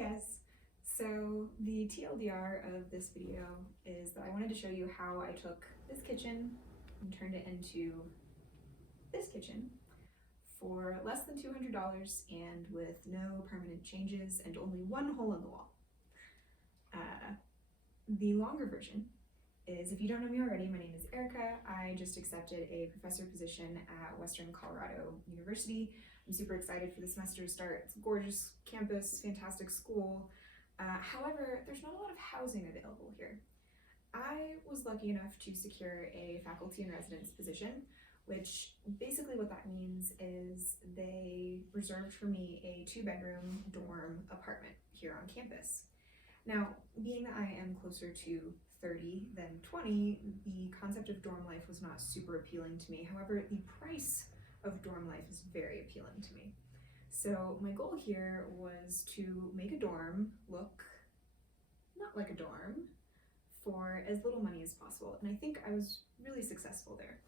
guys! So the TLDR of this video is that I wanted to show you how I took this kitchen and turned it into this kitchen for less than $200 and with no permanent changes and only one hole in the wall. The longer version is, if you don't know me already, my name is Erica. I just accepted a professor position at Western Colorado University. I'm super excited for the semester to start. It's a gorgeous campus, fantastic school. However, there's not a lot of housing available here. I was lucky enough to secure a faculty in residence position, which basically what that means is they reserved for me a 2-bedroom dorm apartment here on campus. Now, being that I am closer to 30 than 20, the concept of dorm life was not super appealing to me. However, the price of dorm life is very appealing to me. So my goal here was to make a dorm look not like a dorm for as little money as possible, and I think I was really successful there.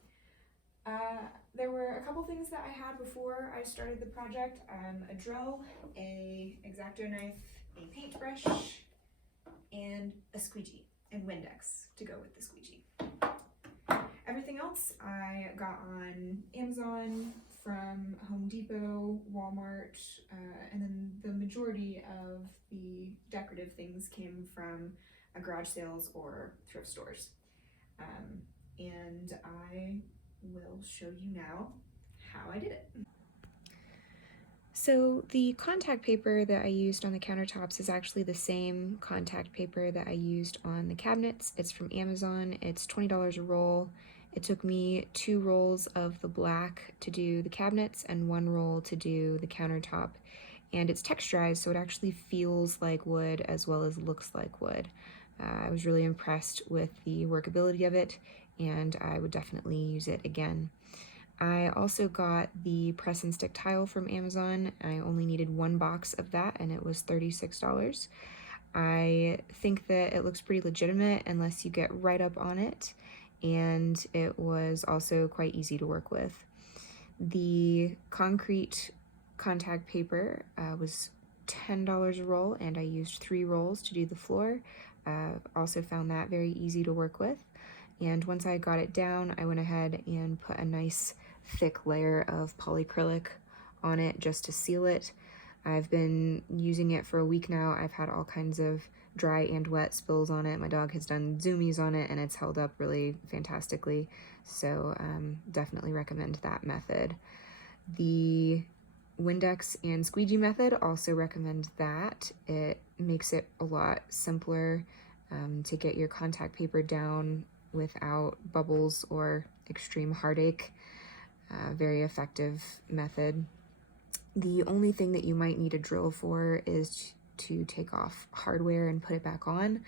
There were a couple things that I had before I started the project: a drill, a X-Acto knife, a paintbrush, and a squeegee and Windex to go with the squeegee. Everything else I got on Amazon, from Home Depot, Walmart, and then the majority of the decorative things came from garage sales or thrift stores. And I will show you now how I did it. So the contact paper that I used on the countertops is actually the same contact paper that I used on the cabinets. It's from Amazon. It's $20 a roll. It took me 2 rolls of the black to do the cabinets and 1 roll to do the countertop. And it's texturized, so it actually feels like wood as well as looks like wood. I was really impressed with the workability of it, and I would definitely use it again. I also got the press and stick tile from Amazon. I only needed 1 box of that, and it was $36. I think that it looks pretty legitimate unless you get right up on it, and it was also quite easy to work with. The concrete contact paper was $10 a roll, and I used 3 rolls to do the floor. Also found that very easy to work with. And once I got it down, I went ahead and put a nice thick layer of polycrylic on it just to seal it. I've been using it for a week now. I've had all kinds of dry and wet spills on it. My dog has done zoomies on it, and it's held up really fantastically. So definitely recommend that method. The Windex and squeegee method, also recommend that. It makes it a lot simpler to get your contact paper down without bubbles or extreme heartache. Very effective method. The only thing that you might need a drill for is to take off hardware and put it back on.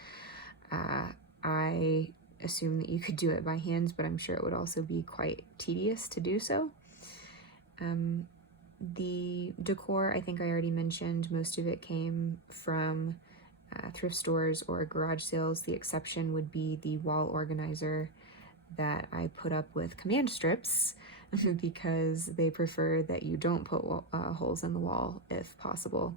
I assume that you could do it by hands, but I'm sure it would also be quite tedious to do so. The decor, I think I already mentioned, most of it came from thrift stores or garage sales. The exception would be the wall organizer that I put up with command strips because they prefer that you don't put holes in the wall if possible.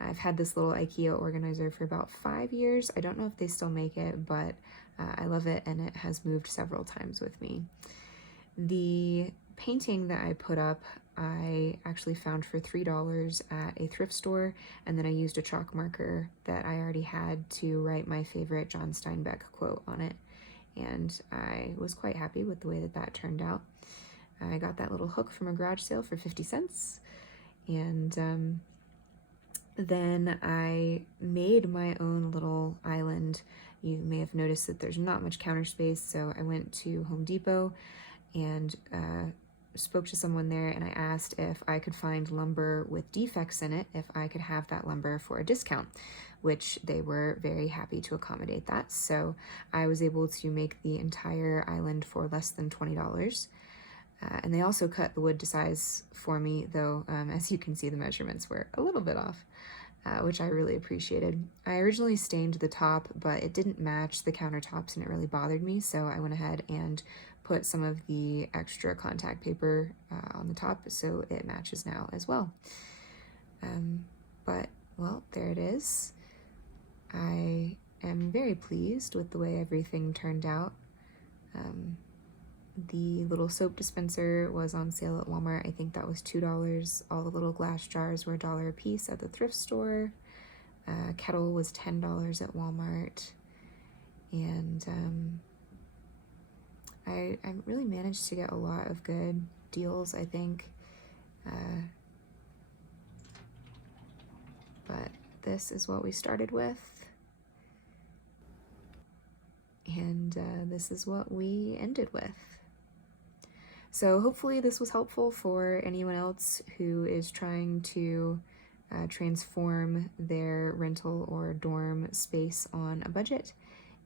I've had this little IKEA organizer for about 5 years. I don't know if they still make it, but I love it, and it has moved several times with me. The painting that I put up, I actually found for $3 at a thrift store, and then I used a chalk marker that I already had to write my favorite John Steinbeck quote on it, and I was quite happy with the way that that turned out. I got that little hook from a garage sale for 50 cents, and then I made my own little island. You may have noticed that there's not much counter space, so I went to Home Depot and spoke to someone there, and I asked if I could find lumber with defects in it, if I could have that lumber for a discount, which they were very happy to accommodate that. So I was able to make the entire island for less than $20. And they also cut the wood to size for me, though, as you can see, the measurements were a little bit off, which I really appreciated. I originally stained the top, but it didn't match the countertops, and it really bothered me, so I went ahead and put some of the extra contact paper on the top, so it matches now as well. But, well, there it is. was. I am very pleased with the way everything turned out. The little soap dispenser was on sale at Walmart. I think that was $2. All the little glass jars were $1 a piece at the thrift store. Kettle was $10 at Walmart. And I really managed to get a lot of good deals, I think. But this is what we started with. And this is what we ended with. So hopefully this was helpful for anyone else who is trying to transform their rental or dorm space on a budget.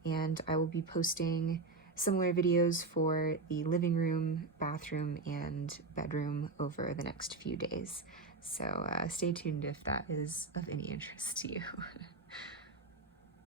And I will be posting similar videos for the living room, bathroom, and bedroom over the next few days. So stay tuned if that is of any interest to you.